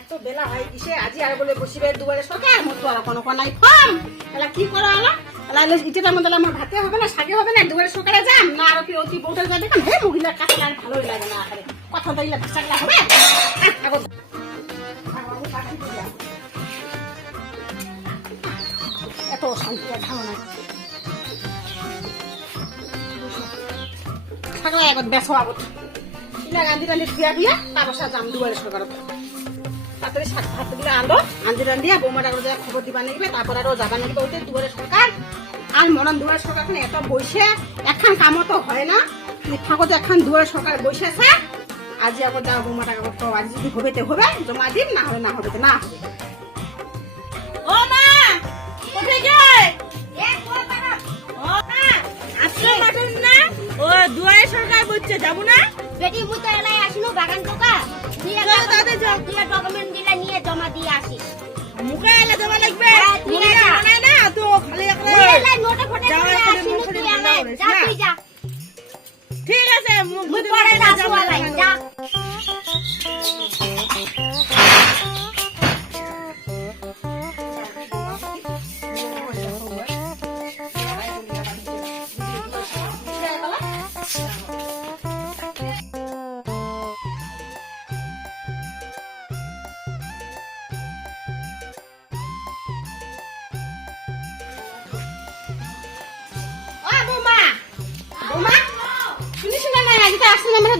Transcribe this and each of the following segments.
এত বেলা হয় কিসে আজি আর বলে বসিবে দুবারে সকাল মতো আর কোনো নাই ফাম এলা কি করা হলো এলা ইটের মধ্যে আমার ভাতে হবে না শাকে হবে না দুবারে সকালে যাম না আর কি অতি বউটা যা দেখেন হে মহিলা কাছে আর ভালোই লাগে না আরে কথা দইলা ভাষাগুলা হবে আগো এত শান্তি আর ভালো না থাকলে একবার বেসো আগত ইলা গান্ধী রান্ধি দিয়া দিয়া তার সাথে যাম দুবারে সকাল তাড়াতাড়ি শাক ভাত দিলে আনলো আনজি রান্ধিয়া বৌমাটা করে খবর দিবা নেবে তারপর আরো যাবা নেবে ওইতে দুয়ারে সরকার আর মনন দুয়ারে সরকার এত বসে একখান কামও তো হয় না থাকো একখান দুয়ারে সরকার বসেছে আজি আবার যাও বৌমাটা করতো আজ যদি হবে তে হবে জমা দিন না হবে না হবে না হবে ও মা কোথায় যায় আজকে মাঠের না ও দুয়ারে সরকার বলছে যাবো না বেটি মুতে এলাই আসিনো বাগান টোকা দিয়ে দাদা যাও দিয়ে ডকুমেন্ট দিলা নিয়ে জমা দিয়ে আসি মুখে এলে জমা লাগবে মুখে বানায় না তো খালি একলা এলাই নোটে ফটে করে আসিনো তুই এলাই যা তুই যা ঠিক আছে মুই পড়ে আসু এলাই যা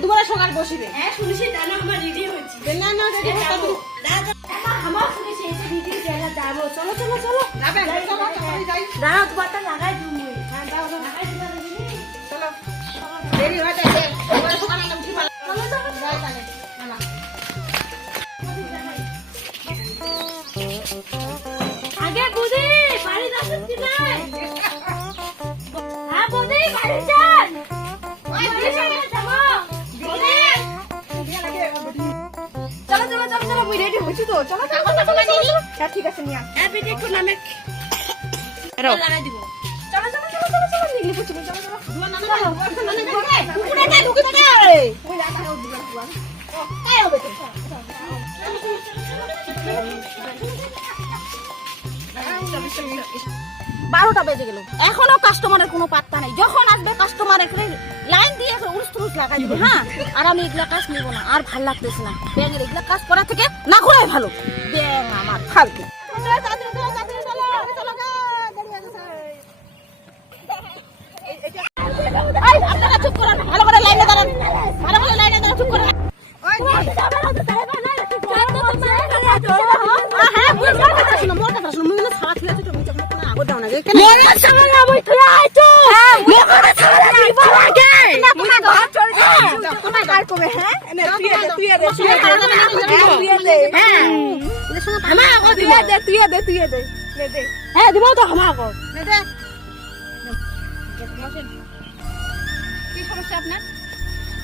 দুবারে সকাল বসিবে হ্যাঁ শুনছি জানো আমার রেডি হইছি না না রেডি হতে দাদা আমার শুনছি এই রেডি দেলা যাবো চলো চলো চলো যাবে যাই দাঁড়াও তোমারটা লাগাই দিমু হ্যাঁ যাও যাও লাগাই দিবা চলো দেরি হতে আছে দুবারে সকাল আমরা উঠি ভালো চলো চলো যাই তাহলে না আগে বুঝি বাড়ি যাচ্ছেন কি নাই হ্যাঁ বুঝি বাড়ি যান ওই বাড়ি যাবো চলো চলো চলো চলো মুই রেডি হইছি তো চলো চলো চলো নিনি হ্যাঁ ঠিক আছে নিয়া হ্যাঁ বেটি একটু নামে লাগাই দিব চলো চলো চলো চলো চলো নিনি পুচু চলো চলো দুয়া না চলো না ঢুকে রে ওই লাগা দাও দুয়া দুয়া কাই হবে তো বারোটা বেজে গেল এখনো কাস্টমারের কোনো পাত্তা নাই যখন আসবে কাস্টমার লাইন দিয়ে উড়স লাগাই দিবে হ্যাঁ আর আমি এগুলা কাজ নিব না আর ভাল লাগতেছে না ব্যাঙের এগুলা কাজ করা থেকে না করাই ভালো ব্যাঙ আমার ফালতু আপনারা চুপ করেন ভালো করে লাইনে দাঁড়ান ভালো করে লাইনে দাঁড়ান চুপ করেন হ্যাঁ দিব তো আমাকে কি সমস্যা আপনার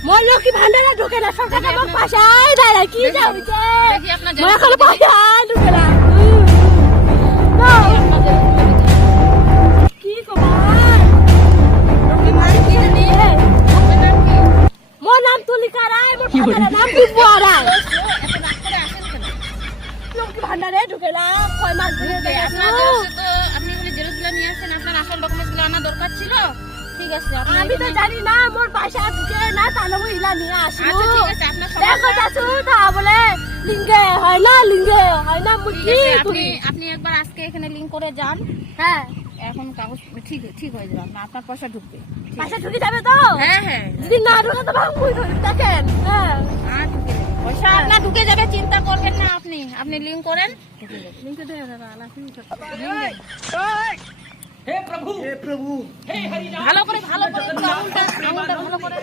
মোর লক্ষ্মী ভান্ডারে ঢুকে না সরকার আমার পাশায় দাঁড়ায় কি যাবে মোর এখন পাশায় ঢুকে না কি খবর মোর নাম তুলিকা রায় মোর ভান্ডারের নাম বিপুয়া রায় লক্ষ্মী ভান্ডারে ঢুকে না কয় মাস ধরে আপনি বলে জেরক্সগুলো নিয়ে আসেন আপনার আসল ডকুমেন্টসগুলো আনা দরকার ছিল ঠিক আছে আমি তো জানি না মোর বাসা ঢুকে না তাহলে মই ইলা নিয়ে আসলো আচ্ছা ঠিক আছে আপনার দেখো যাচ্ছো তা বলে লিঙ্গে হয় না মুরগি আপনি একবার আজকে এখানে লিংক করে যান হ্যাঁ এখন কাগজ ঠিক হয়ে যাবে আপনার পয়সা ঢুকবে বাসা ঢুকে যাবে তো হ্যাঁ হ্যাঁ যদি না ঢুকে তো ভাঙবই ধরে দেখেন হ্যাঁ আর ঢুকে যাবে পয়সা আপনার ঢুকে যাবে চিন্তা করবেন না আপনি লিংক করেন লিঙ্কে দে দাদা हे प्रभु हे हरि राम ভালো করে আঙুলটা ভালো করে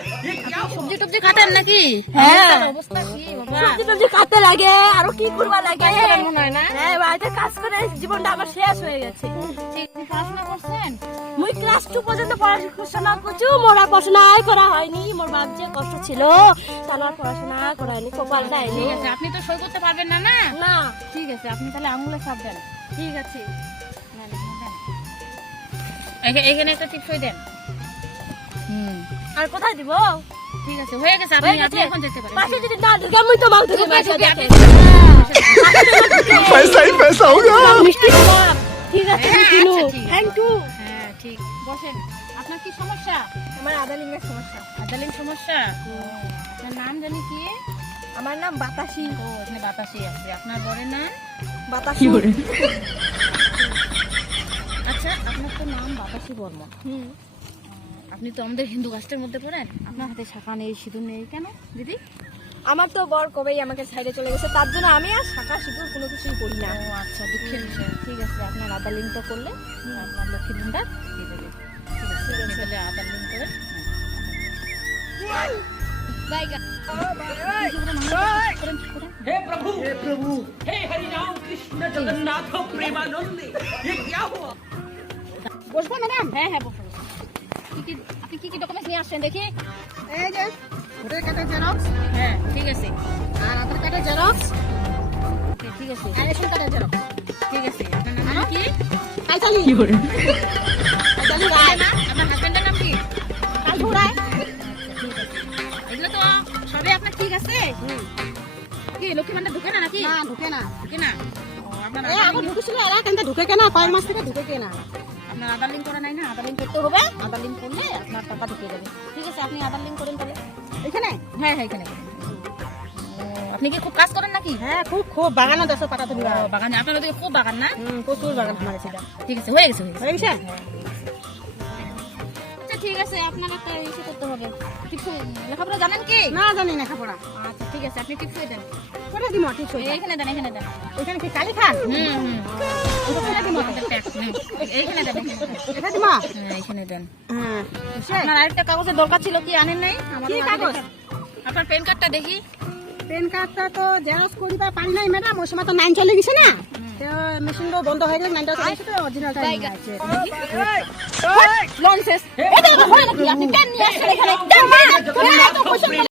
সবজি টবজি কাটেন নাকি হ্যাঁ অবস্থা কি বাবা সবজি কাটতে লাগে আর কি করবা লাগে মনে হয় না হ্যাঁ বাড়িতে কাজ করে জীবনটা আমার শেষ হয়ে গেছে ঠিক পড়াশোনা করছেন মুই ক্লাস 2 পর্যন্ত পড়াশোনা করছি মোরা পড়াশোনাই করা হয়নি মোর বাপ যে কষ্ট ছিল তার পড়াশোনা করা হয়নি কপাল দেয়নি ঠিক আছে আপনি তো সই করতে পারবেন না না না ঠিক আছে আপনি তাহলে আঙুলে ছাপ দেন ঠিক আছে এখানে একটা টিপ সই দেন আর কোথায় দিব ঠিক আছে হয়ে গেছে আপনি আপনি এখন যেতে পারেন পাশে যদি না ঢুকে আমি তো মাল থেকে মাছ ঢুকে দেখে पैसा ही पैसा होगा। মিষ্টি খাওয়া ঠিক আছে কিনু আচ্ছা, ঠিক আছে। থ্যাংক ইউ হ্যাঁ ঠিক বসেন আপনার কি সমস্যা আমার আদালিঙ্গের সমস্যা আদালিন সমস্যা আপনার নাম জানি কি আমার নাম বাতাসি ও এখানে বাতাসি আছে আপনার বরের নাম বাতাসি আচ্ছা আপনার তো নাম বাতাসি বর্মন হুম আপনি তো আমাদের হিন্দু কাস্টের মধ্যে পড়েন আপনার হাতে শাখা নেই সিঁদুর নেই কেন দিদি আমার তো বর কবেই আমাকে সাইডে চলে গেছে তার জন্য আমি আর শাখা সিঁদুর কোনো কিছুই করি না ও আচ্ছা দুঃখের বিষয় ঠিক আছে আপনার আধার লিঙ্কটা করলে আপনার লক্ষ্মীর ভান্ডার দিয়ে দেবে ঠিক আছে আপনি তাহলে আধার লিঙ্ক করে हे प्रभु हे हरि राम कृष्ण जगन्नाथ प्रेमानंद ये क्या हुआ? বসবো ম্যাডাম? হ্যাঁ হ্যাঁ বসুন আপনি কি কি ডকুমেন্টস নিয়ে আসছেন দেখি এই যে ভোটার কার্ডের জেরক্স হ্যাঁ ঠিক আছে আর আধার কার্ডের জেরক্স ওকে, ঠিক আছে আর রেশন কার্ডের জেরক্স। ঠিক আছে আপনার নাম কি কালচালি কালচালি রায় না আপনার হাজবেন্ডের নাম কি কালচু রায়। এগুলো তো সবই আপনার ঠিক আছে কি লক্ষ্মী ভান্ডার ঢুকে না নাকি না ঢুকে না। ঢুকে না ও, আপনার এ আধার আগে লিঙ্ক ঢুকেছিল এরা কিন্তু ঢুকে কেনা কয়েক মাস থেকে ঢুকে কেনা। আপনার আধার লিঙ্ক করা নাই না আধার লিঙ্ক করতে হবে আধার লিঙ্ক করলে আপনার টাকা ঢুকে যাবে ঠিক আছে আপনি আধার লিঙ্ক করেন তাহলে এখানে হ্যাঁ হ্যাঁ এখানে করেন। ও, আপনি কি খুব কাজ করেন নাকি হ্যাঁ খুব খুব বাগানে দেশে পাতা তুলি ও, বাগানে আপনার ওদিকে খুব বাগান না প্রচুর বাগান আমার সেটা ঠিক আছে হয়ে গেছে হয়ে গেছে। আচ্ছা ঠিক আছে আপনার একটা ইস্যু করতে হবে টিপস লেখাপড়া জানেন কি না জানি না খাপড়া আচ্ছা ঠিক আছে আপনি টিপস দেন কোথায় দিব ঠিক হয়ে এইখানে দেন এখানে দেন এখানে কি কালী খান কোথায় দিব আমাদের ট্যাক্স এইখানে দেন এটা দিব হ্যাঁ এইখানে দেন হ্যাঁ আপনার আরেকটা কাগজের দরকার ছিল কি আনেন নাই কি কাগজ? আপনার প্যান কার্ডটা দেখি পেন কার্ডটা তো জেরক্স করিবা পারি নাই ম্যাডাম ওই সময় তো 9 চলে গেছে না তো মেশিনটা বন্ধ হয়ে গেছে 9টা চলে গেছে তো অরিজিনালটা আছে লনসেস এটা হয় নাকি আপনি পেন নিয়ে আসছেন এখানে